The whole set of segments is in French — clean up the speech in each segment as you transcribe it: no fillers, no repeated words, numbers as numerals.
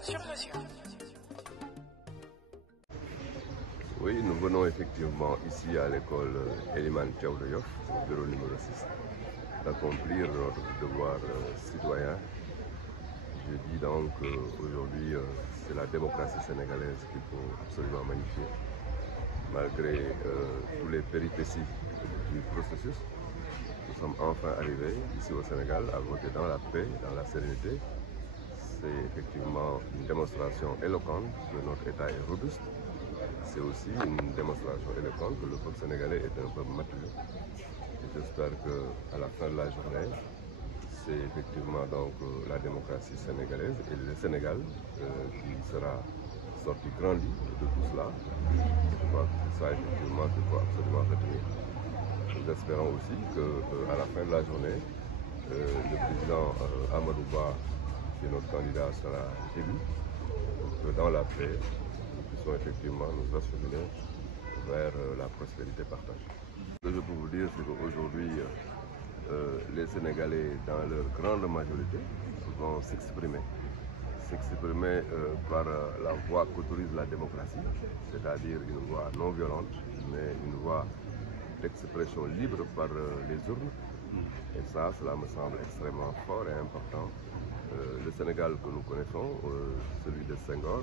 sur mesure. Oui, nous venons effectivement ici à l'école Eliman Thiaw de Yoff, bureau numéro 6, d'accomplir notre devoir citoyen. Je dis donc aujourd'hui, c'est la démocratie sénégalaise qu'il faut absolument magnifier. Malgré tous les péripéties du processus, nous sommes enfin arrivés ici au Sénégal à voter dans la paix, dans la sérénité. C'est effectivement une démonstration éloquente que notre État est robuste. C'est aussi une démonstration éloquente que le peuple sénégalais est un peuple mature. J'espère qu'à la fin de la journée, c'est effectivement donc la démocratie sénégalaise et le Sénégal qui sera sorti grandi de tout cela. Je crois que c'est ça effectivement qu'il faut absolument retenir. Nous espérons aussi qu'à la fin de la journée, le président Amadou Ba, qui est notre candidat, sera élu, que dans la paix, nous puissions effectivement nous acheminer vers la prospérité partagée. Ce que je peux vous dire, c'est qu'aujourd'hui, les Sénégalais, dans leur grande majorité, vont s'exprimer par la voie qu'autorise la démocratie, c'est-à-dire une voie non violente, mais une voie d'expression libre par les urnes. Et ça, cela me semble extrêmement fort et important. Le Sénégal que nous connaissons, celui de Senghor,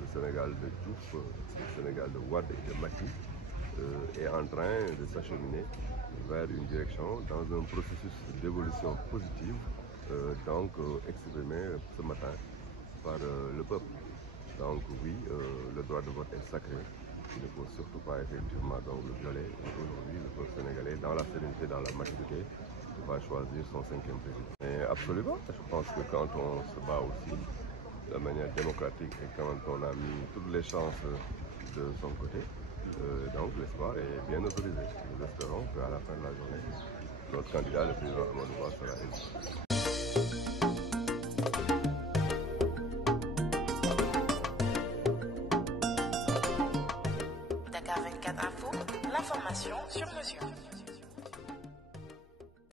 le Sénégal de Diouf, le Sénégal de Wade et de Macky, est en train de s'acheminer vers une direction dans un processus d'évolution positive, donc exprimé ce matin par le peuple. Donc oui, le droit de vote est sacré. Il ne faut surtout pas effectivement donc le violer. Aujourd'hui, le peuple sénégalais, dans la sérénité, dans la maturité, va choisir son 5e président. Et absolument, je pense que quand on se bat aussi de manière démocratique et quand on a mis toutes les chances de son côté, donc l'espoir est bien autorisé. Nous espérons qu'à la fin de la journée, notre candidat, le président Amadou Ba, sera élu. Dakar 24 Info, l'information sur mesure.